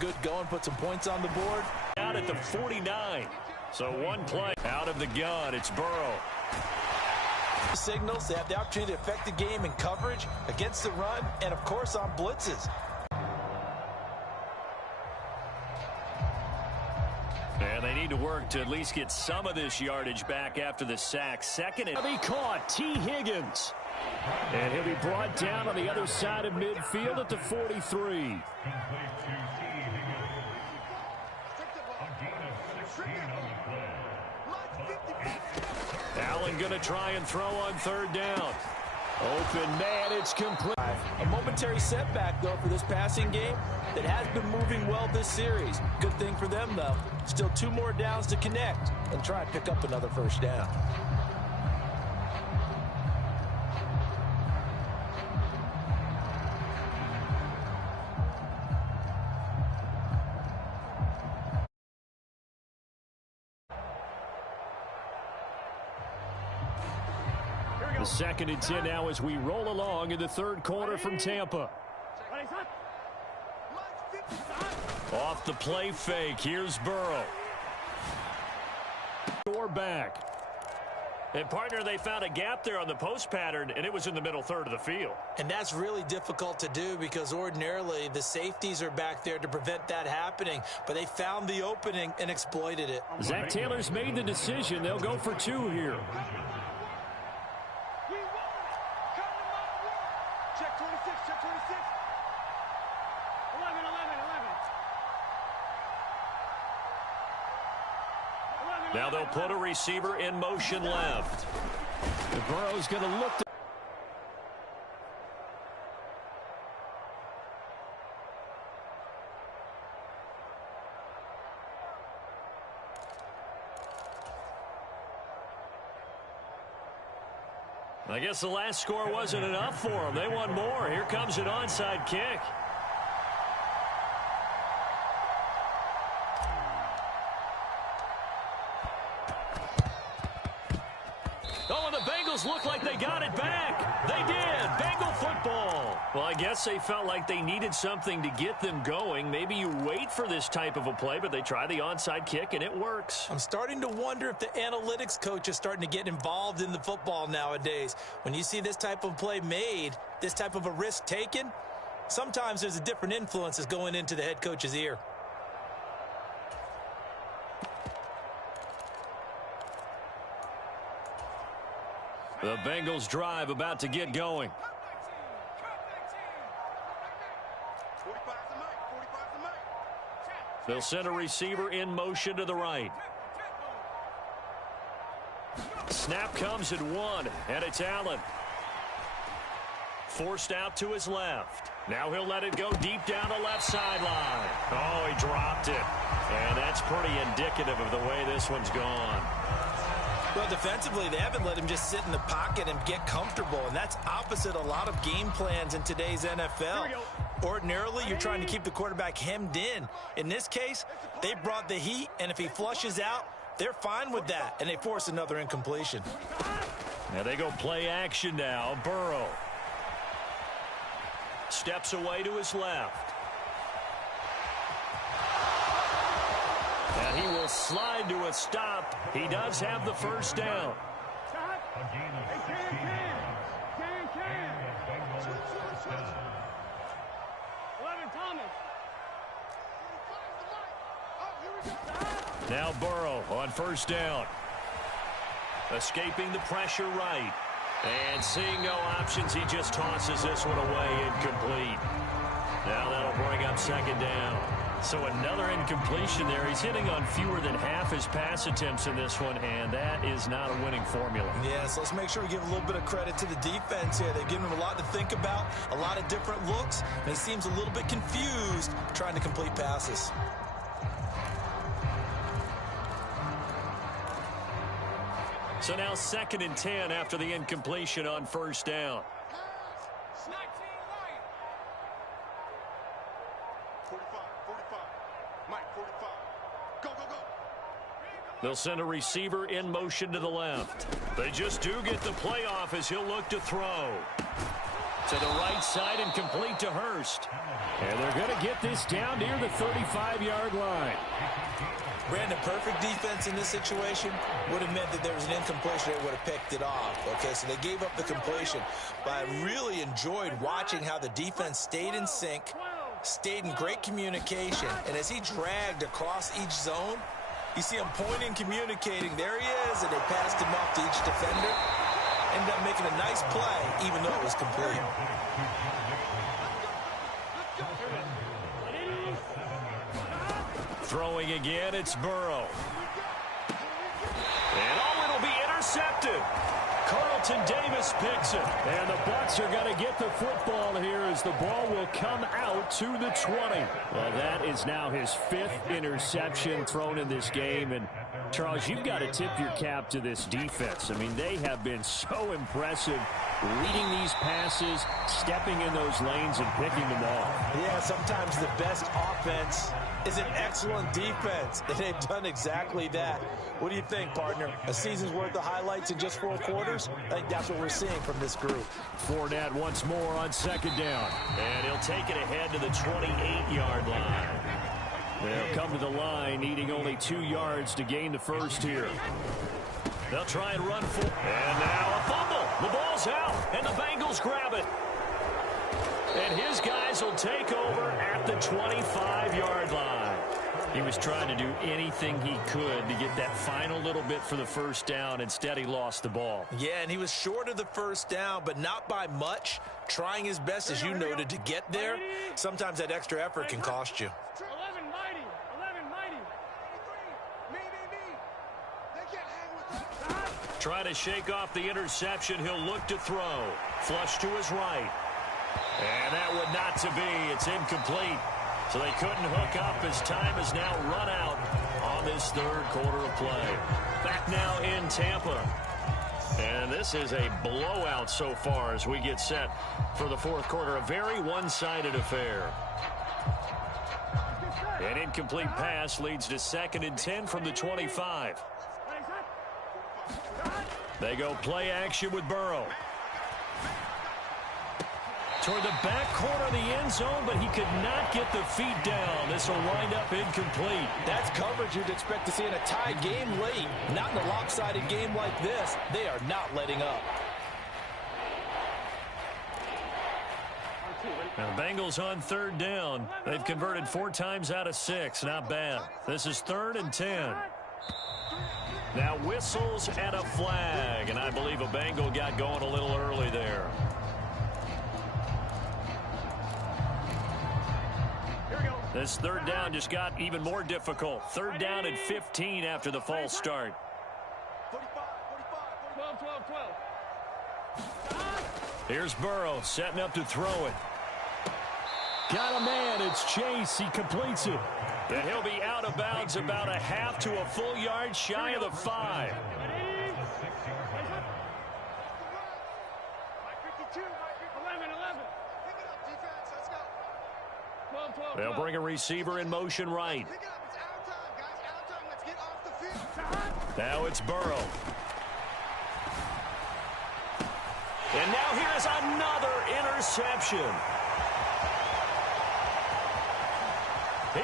good going, put some points on the board. Out at the 49. So one play out of the gun. It's Burrow. Signals, they have the opportunity to affect the game in coverage, against the run, and of course on blitzes. And they need to work to at least get some of this yardage back after the sack. Second and be caught. T. Higgins. And he'll be brought down on the other side of midfield at the 43. Allen going to try and throw on third down. Open man, it's complete. A momentary setback, though, for this passing game that has been moving well this series. Good thing for them, though. Still 2 more downs to connect and try and pick up another first down. The 2nd and 10 now as we roll along in the third quarter from Tampa. Off the play fake. Here's Burrow. Or back. And, partner, they found a gap there on the post pattern, and it was in the middle third of the field. And that's really difficult to do because ordinarily the safeties are back there to prevent that happening. But they found the opening and exploited it. Zach Taylor's made the decision. They'll go for 2 here. Now they'll put a receiver in motion left. The Burrow's going to look. I guess the last score wasn't enough for them. They want more. Here comes an onside kick. Look like they got it back. They did. Bengal football. Well, I guess they felt like they needed something to get them going. Maybe you wait for this type of a play, but they try the onside kick, and it works. I'm starting to wonder if the analytics coach is starting to get involved in the football nowadays. When you see this type of play made, this type of a risk taken, sometimes there's a different influences going into the head coach's ear. The Bengals drive about to get going. They'll send a receiver in motion to the right. Snap comes at 1, and it's Allen. Forced out to his left. Now he'll let it go deep down the left sideline. Oh, he dropped it. And that's pretty indicative of the way this one's gone. Well, defensively, they haven't let him just sit in the pocket and get comfortable, and that's opposite a lot of game plans in today's NFL. Ordinarily, you're trying to keep the quarterback hemmed in. In this case, they brought the heat, and if he flushes out, they're fine with that, and they force another incompletion. Now they go play action now. Burrow steps away to his left. And he will slide to a stop. He does have the first down. Now Burrow on first down. Escaping the pressure right. And seeing no options, he just tosses this one away, incomplete. Now that'll bring up second down. So another incompletion there. He's hitting on fewer than half his pass attempts in this one, and that is not a winning formula. Yeah, so let's make sure we give a little bit of credit to the defense here. They've given him a lot to think about, a lot of different looks, and he seems a little bit confused trying to complete passes. So now 2nd and 10 after the incompletion on first down. They'll send a receiver in motion to the left. They just do get the playoff as he'll look to throw. To the right side and complete to Hurst. And they're going to get this down near the 35-yard line. Brandon, perfect defense in this situation would have meant that there was an incompletion. They would have picked it off. Okay, so they gave up the completion. But I really enjoyed watching how the defense stayed in sync, stayed in great communication. And as he dragged across each zone, you see him pointing, communicating. There he is, and they passed him off to each defender. Ended up making a nice play, even though it was complete. Throwing again, it's Burrow. And it'll be intercepted. Carlton Davis picks it. And the Bucs are going to get the football here as the ball will come out to the 20. Well, that is now his 5th interception thrown in this game. And Charles, you've got to tip your cap to this defense. I mean, they have been so impressive reading these passes, stepping in those lanes, and picking them off. Yeah, sometimes the best offense is an excellent defense, and they've done exactly that. What do you think, partner? A season's worth of highlights in just 4 quarters? I think that's what we're seeing from this group. Fournette once more on 2nd down. And he'll take it ahead to the 28-yard line. They'll come to the line, needing only 2 yards to gain the first here. They'll try and run for. And now a fumble. The ball's out, and the Bengals grab it. And his guys will take over at the 25-yard line. He was trying to do anything he could to get that final little bit for the first down. Instead, he lost the ball. Yeah, and he was short of the first down, but not by much. Trying his best, as you noted, to get there. Sometimes that extra effort can cost you. 11 mighty. Try to shake off the interception. He'll look to throw. Flush to his right. And that would not to be. It's incomplete. So they couldn't hook up as time has now run out on this 3rd quarter of play. Back now in Tampa. And this is a blowout so far as we get set for the 4th quarter. A very one-sided affair. An incomplete pass leads to 2nd and 10 from the 25. They go play action with Burrow. Toward the back corner of the end zone, but he could not get the feet down. This will wind up incomplete. That's coverage you'd expect to see in a tied game late. Not in a lopsided game like this. They are not letting up. Now, Bengals on 3rd down. They've converted 4 times out of 6. Not bad. This is 3rd and 10. Now whistles and a flag. And I believe a Bengal got going a little early there. This 3rd down just got even more difficult. 3rd down and 15 after the false start. 12. Here's Burrow setting up to throw it. Got a man. It's Chase. He completes it. And he'll be out of bounds about a half to a full yard shy of the 5. They'll bring a receiver in motion right. Now it's Burrow. And now here's another interception.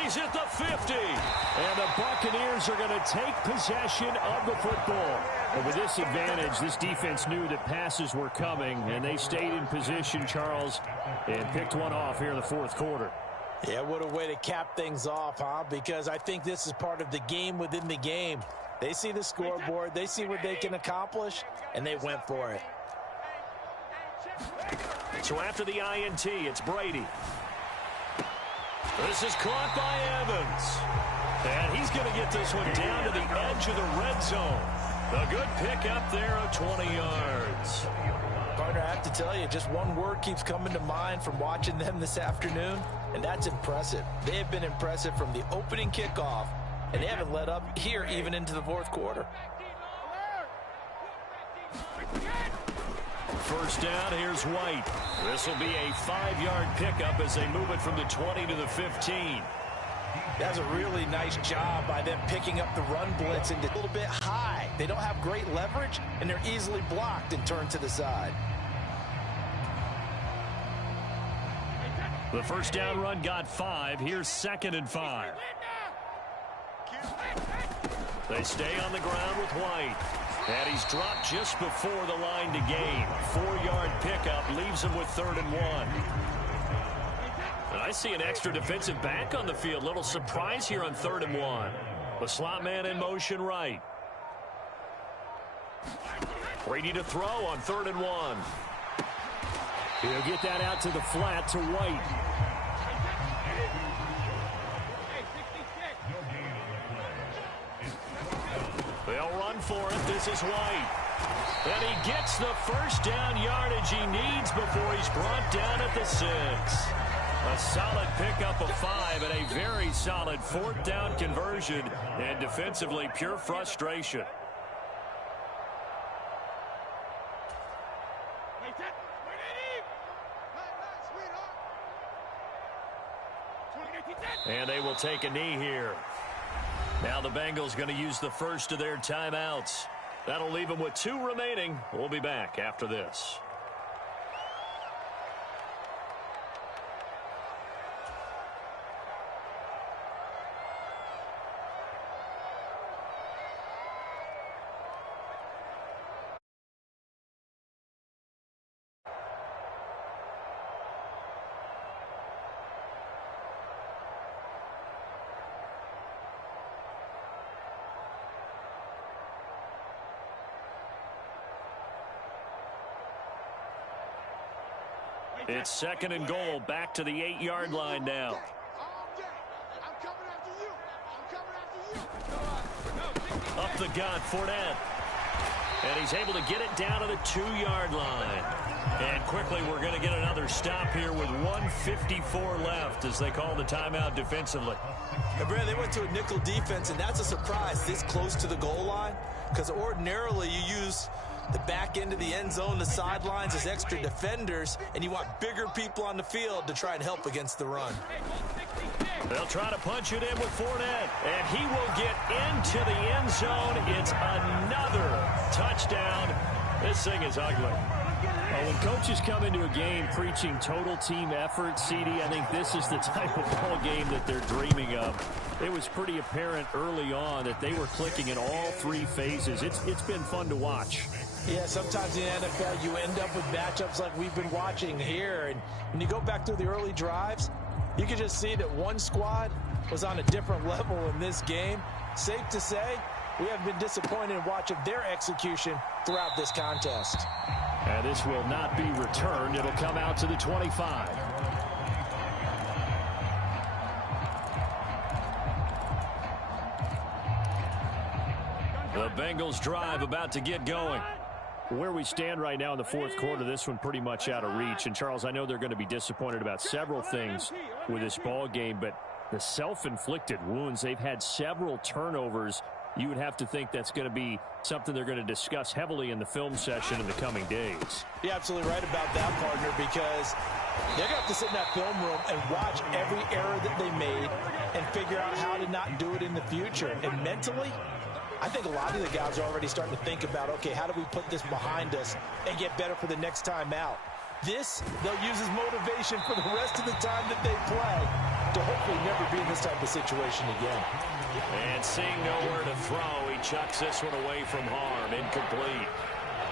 He's at the 50. And the Buccaneers are going to take possession of the football. And with this advantage, this defense knew that passes were coming, and they stayed in position, Charles, and picked one off here in the 4th quarter. Yeah, what a way to cap things off, huh? Because I think this is part of the game within the game. They see the scoreboard, they see what they can accomplish, and they went for it. So after the INT, it's Brady. This is caught by Evans. And he's going to get this one down to the edge of the red zone. A good pick up there of 20 yards. Partner, I have to tell you, just one word keeps coming to mind from watching them this afternoon, and that's impressive. They have been impressive from the opening kickoff, and they haven't let up here even into the 4th quarter. First down, here's White. This will be a 5-yard pickup as they move it from the 20 to the 15. That's a really nice job by them picking up the run blitz and a little bit high. They don't have great leverage, and they're easily blocked and turned to the side. The first down run got 5. Here's 2nd and 5. They stay on the ground with White. And he's dropped just before the line to gain. 4-yard pickup leaves him with 3rd and 1. And I see an extra defensive back on the field. Little surprise here on 3rd and 1. The slot man in motion right. Brady to throw on 3rd and 1. He'll get that out to the flat to White. They'll run for it. This is White. And he gets the first down yardage he needs before he's brought down at the 6. A solid pickup of 5 and a very solid 4th down conversion. And defensively, pure frustration. And they will take a knee here. Now the Bengals going to use the first of their timeouts. That'll leave them with 2 remaining. We'll be back after this. It's 2nd and goal, back to the 8-yard line now. Up the gut, Fournette. And he's able to get it down to the 2-yard line. And quickly we're going to get another stop here with 1:54 left as they call the timeout defensively. And Brad, they went to a nickel defense, and that's a surprise this close to the goal line, because ordinarily you use the back end of the end zone, the sidelines as extra defenders, and you want bigger people on the field to try and help against the run. They'll try to punch it in with Fournette, and he will get into the end zone. It's another touchdown. This thing is ugly. Well, when coaches come into a game preaching total team effort, CD, I think this is the type of ball game that they're dreaming of. It was pretty apparent early on that they were clicking in all 3 phases. It's been fun to watch. Yeah, sometimes in the NFL you end up with matchups like we've been watching here. And when you go back through the early drives, you can just see that one squad was on a different level in this game. Safe to say, we have been disappointed in watching their execution throughout this contest. And this will not be returned. It'll come out to the 25. The Bengals drive about to get going. Where we stand right now in the 4th quarter, this one pretty much out of reach. And, Charles, I know they're going to be disappointed about several things with this ball game, but the self-inflicted wounds, they've had several turnovers. You would have to think that's going to be something they're going to discuss heavily in the film session in the coming days. You're absolutely right about that, partner, because they're going to have to sit in that film room and watch every error that they made and figure out how to not do it in the future. And mentally, I think a lot of the guys are already starting to think about, okay, how do we put this behind us and get better for the next time out? This, they'll use as motivation for the rest of the time that they play to hopefully never be in this type of situation again. And seeing nowhere to throw, he chucks this one away from harm. Incomplete.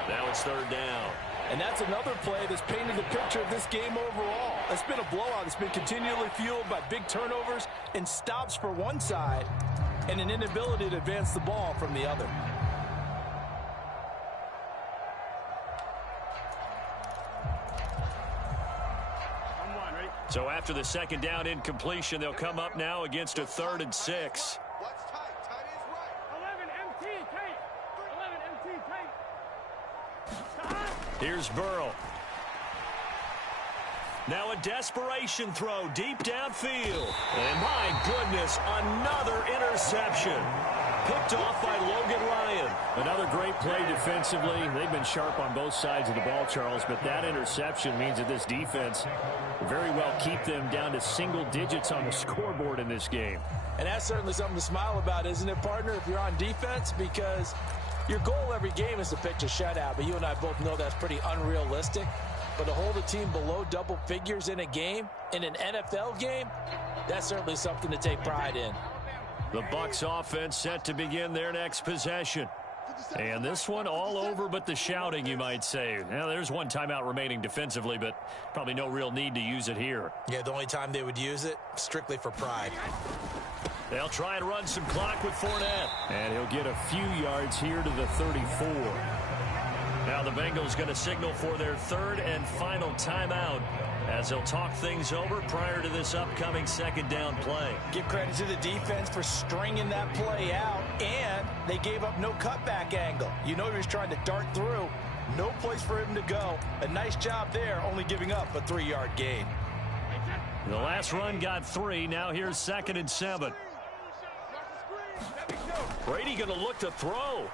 Now it's 3rd down. And that's another play that's painted the picture of this game overall. It's been a blowout. It's been continually fueled by big turnovers and stops for one side and an inability to advance the ball from the other. So after the 2nd down incompletion, they'll come up now against a 3rd and 6. Here's Burrow. Now a desperation throw deep downfield. And my goodness, another interception. Picked off by Logan Ryan. Another great play defensively. They've been sharp on both sides of the ball, Charles, but that interception means that this defense very well keep them down to single digits on the scoreboard in this game. And that's certainly something to smile about, isn't it, partner, if you're on defense? Because your goal every game is to pitch a shutout, but you and I both know that's pretty unrealistic. But to hold a team below double figures in a game, in an NFL game, that's certainly something to take pride in. The Bucs offense set to begin their next possession. And this one all over but the shouting, you might say. Now, there's one timeout remaining defensively, but probably no real need to use it here. Yeah, the only time they would use it, strictly for pride. They'll try and run some clock with Fournette. And he'll get a few yards here to the 34. Now the Bengals going to signal for their third and final timeout as they'll talk things over prior to this upcoming second down play. Give credit to the defense for stringing that play out, and they gave up no cutback angle. You know he was trying to dart through. No place for him to go. A nice job there, only giving up a 3-yard gain. The last run got 3. Now here's 2nd and 7. Brady going to look to throw.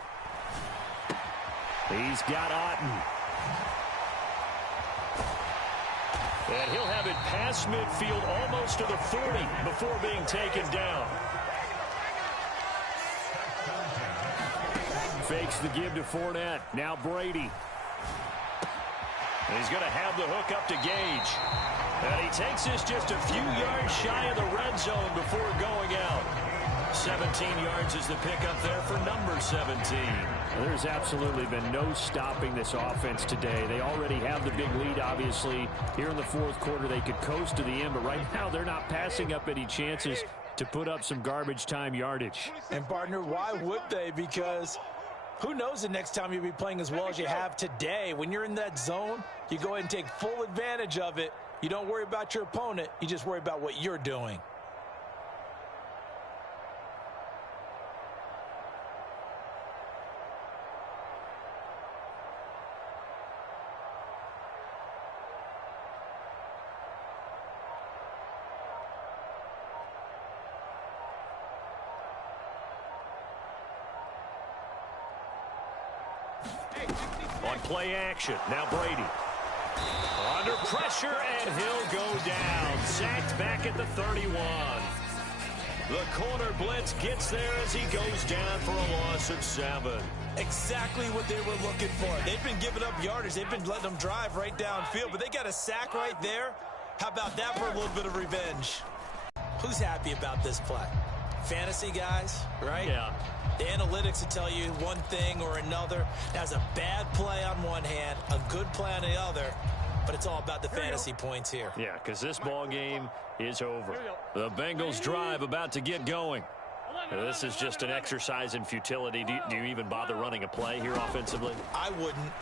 He's got Otten. And he'll have it past midfield almost to the 40 before being taken down. Fakes the give to Fournette. Now Brady. And he's going to have the hook up to Gage. And he takes this just a few yards shy of the red zone before going out. 17 yards is the pickup there for number 17. There's absolutely been no stopping this offense today. They already have the big lead, obviously. Here in the fourth quarter, they could coast to the end, but right now they're not passing up any chances to put up some garbage time yardage. And, partner, why would they? Because who knows the next time you'll be playing as well as you have today. When you're in that zone, you go ahead and take full advantage of it. You don't worry about your opponent. You just worry about what you're doing. On play action, now Brady. Under pressure, and he'll go down. Sacked back at the 31. The corner blitz gets there as he goes down for a loss of 7. Exactly what they were looking for. They've been giving up yardage. They've been letting them drive right downfield, but they got a sack right there. How about that for a little bit of revenge? Who's happy about this play? Fantasy guys, right? Yeah. The analytics will tell you one thing or another. That's a bad play on one hand, a good play on the other, but it's all about the fantasy points here. Yeah, because this ball game is over. The Bengals drive about to get going. This is just an exercise in futility. Do you even bother running a play here offensively? I wouldn't,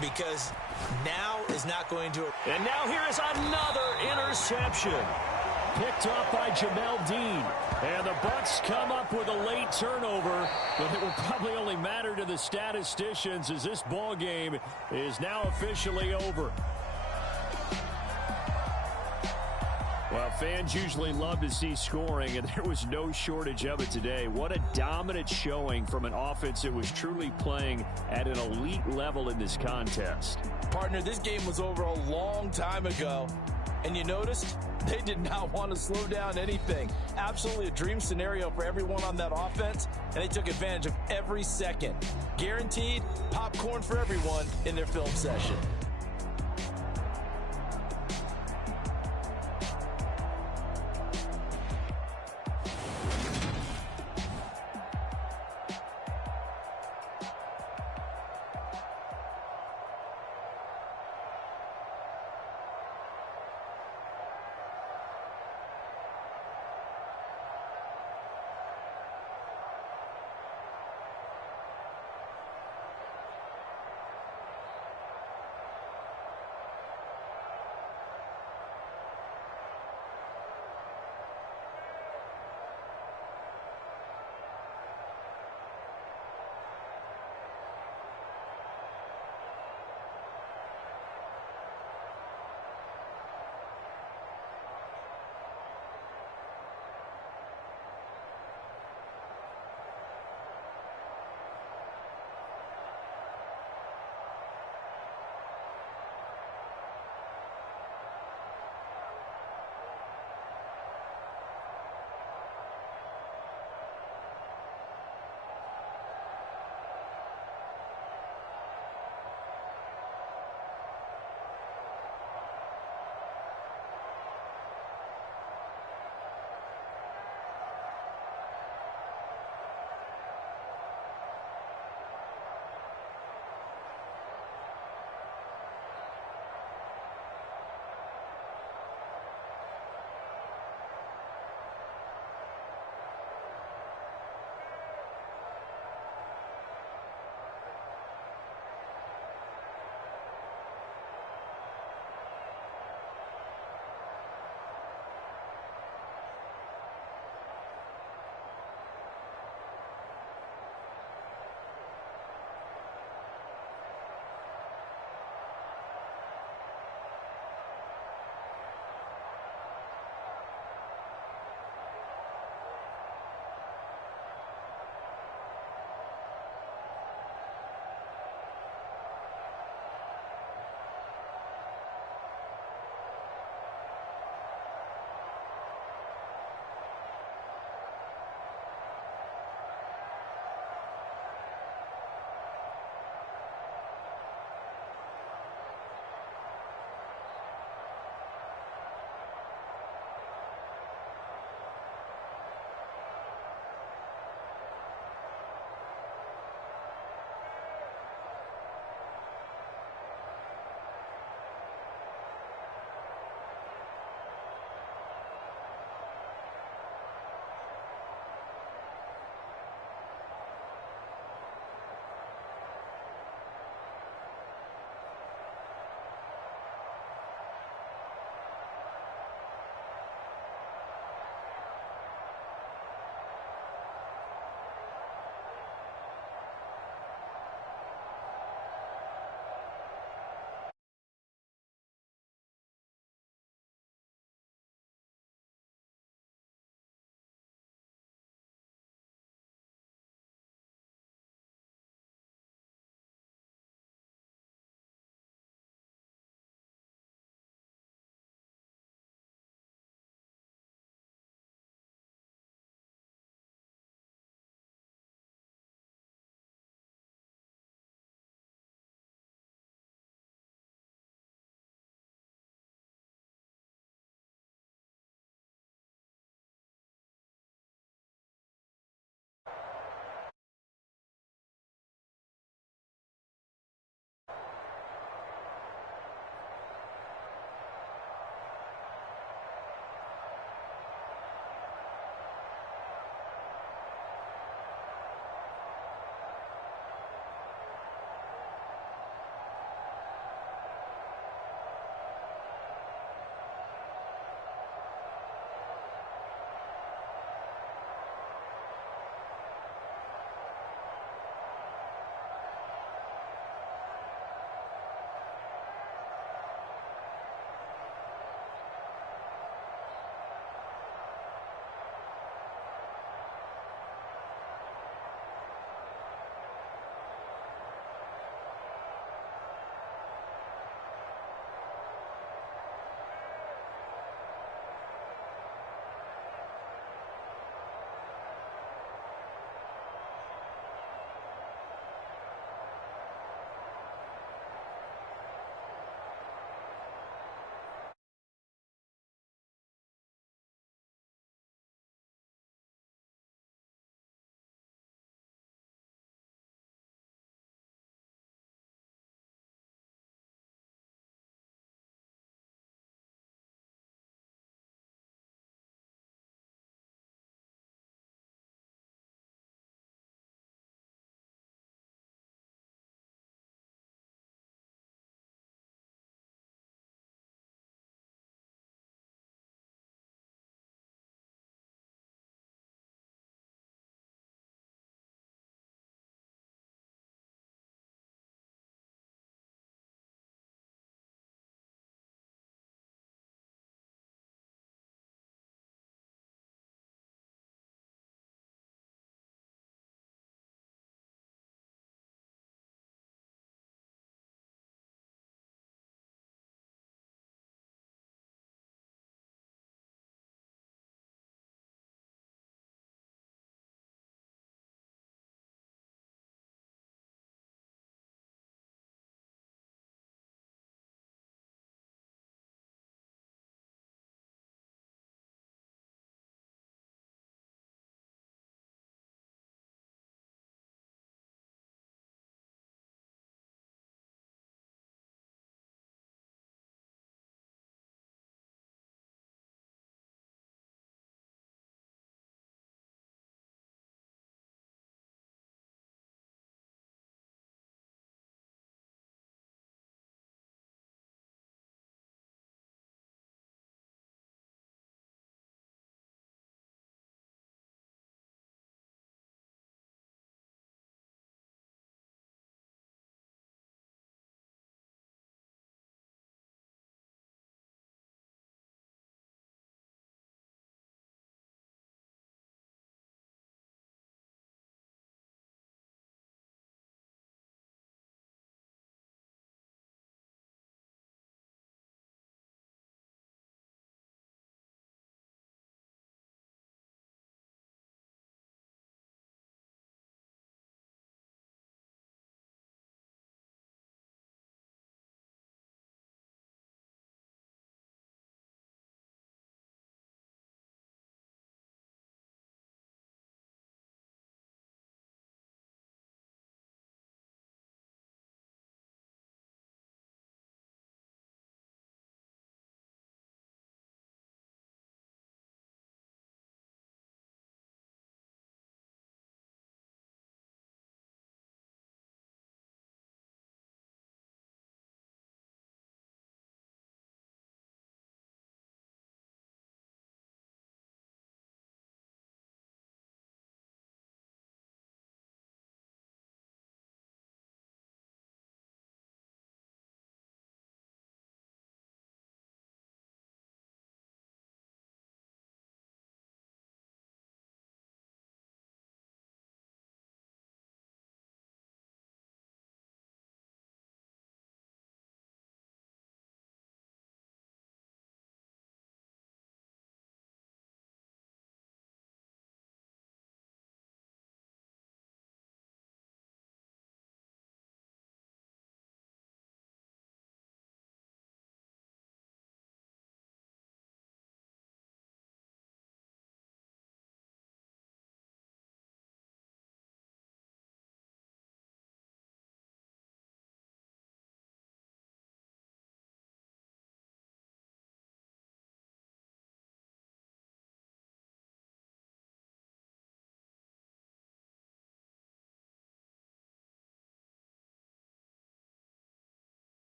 because now is not going to. And now here is another interception. Picked off by Jamel Dean. And the Bucs come up with a late turnover, but it will probably only matter to the statisticians as this ball game is now officially over. Well, fans usually love to see scoring, and there was no shortage of it today. What a dominant showing from an offense that was truly playing at an elite level in this contest. Partner, this game was over a long time ago, and you noticed they did not want to slow down anything. Absolutely a dream scenario for everyone on that offense, and they took advantage of every second. Guaranteed popcorn for everyone in their film session.